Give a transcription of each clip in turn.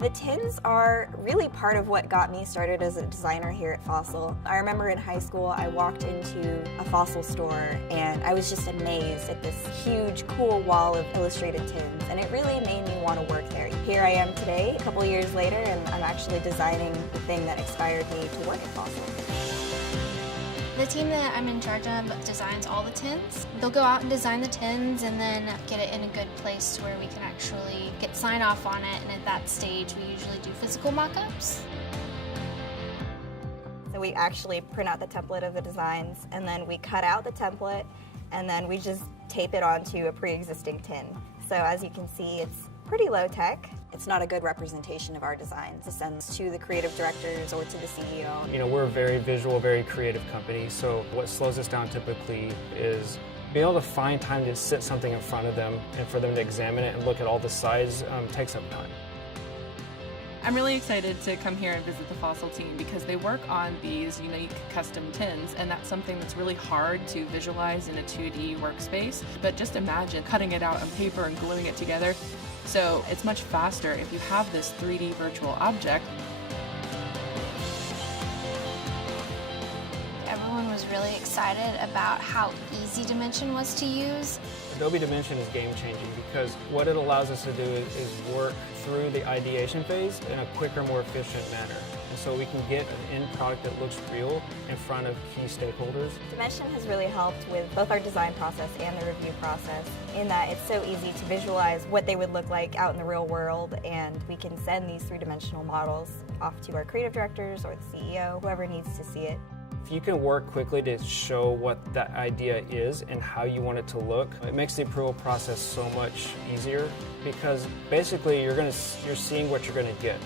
The tins are really part of what got me started as a designer here at Fossil. I remember in high school I walked into a Fossil store and I was just amazed at this huge, cool wall of illustrated tins, and it really made me want to work there. Here I am today, a couple years later, and I'm actually designing the thing that inspired me to work at Fossil. The team that I'm in charge of designs all the tins. They'll go out and design the tins and then get it in a good place where we can actually get sign off on it, and at that stage we usually do physical mock-ups. So we actually print out the template of the designs, and then we cut out the template, and then we just tape it onto a pre-existing tin. So as you can see, it's pretty low tech. It's not a good representation of our designs to send to the creative directors or to the CEO. You know, we're a very visual, very creative company, so what slows us down typically is being able to find time to sit something in front of them and for them to examine it and look at all the sides takes up time. I'm really excited to come here and visit the Fossil team because they work on these unique custom tins, and that's something that's really hard to visualize in a 2D workspace. But just imagine cutting it out on paper and gluing it together. So it's much faster if you have this 3D virtual object. Everyone was really excited about how easy Dimension was to use. Adobe Dimension is game-changing because what it allows us to do is work through the ideation phase in a quicker, more efficient manner. And so we can get an end product that looks real in front of key stakeholders. Dimension has really helped with both our design process and the review process in that it's so easy to visualize what they would look like out in the real world, and we can send these three-dimensional models off to our creative directors or the CEO, whoever needs to see it. If you can work quickly to show what that idea is and how you want it to look, it makes the approval process so much easier because basically you're seeing what you're going to get.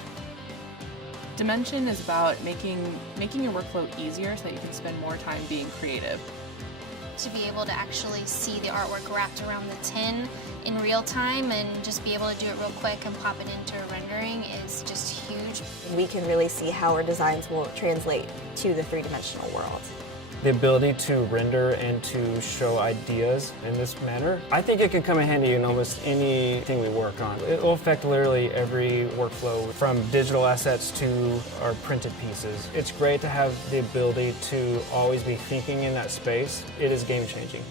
Dimension is about making your workflow easier so that you can spend more time being creative. To be able to actually see the artwork wrapped around the tin in real time and just be able to do it real quick and pop it into a rendering is just huge. We can really see how our designs will translate to the three-dimensional world. The ability to render and to show ideas in this manner, I think it can come in handy in almost anything we work on. It will affect literally every workflow from digital assets to our printed pieces. It's great to have the ability to always be thinking in that space. It is game-changing.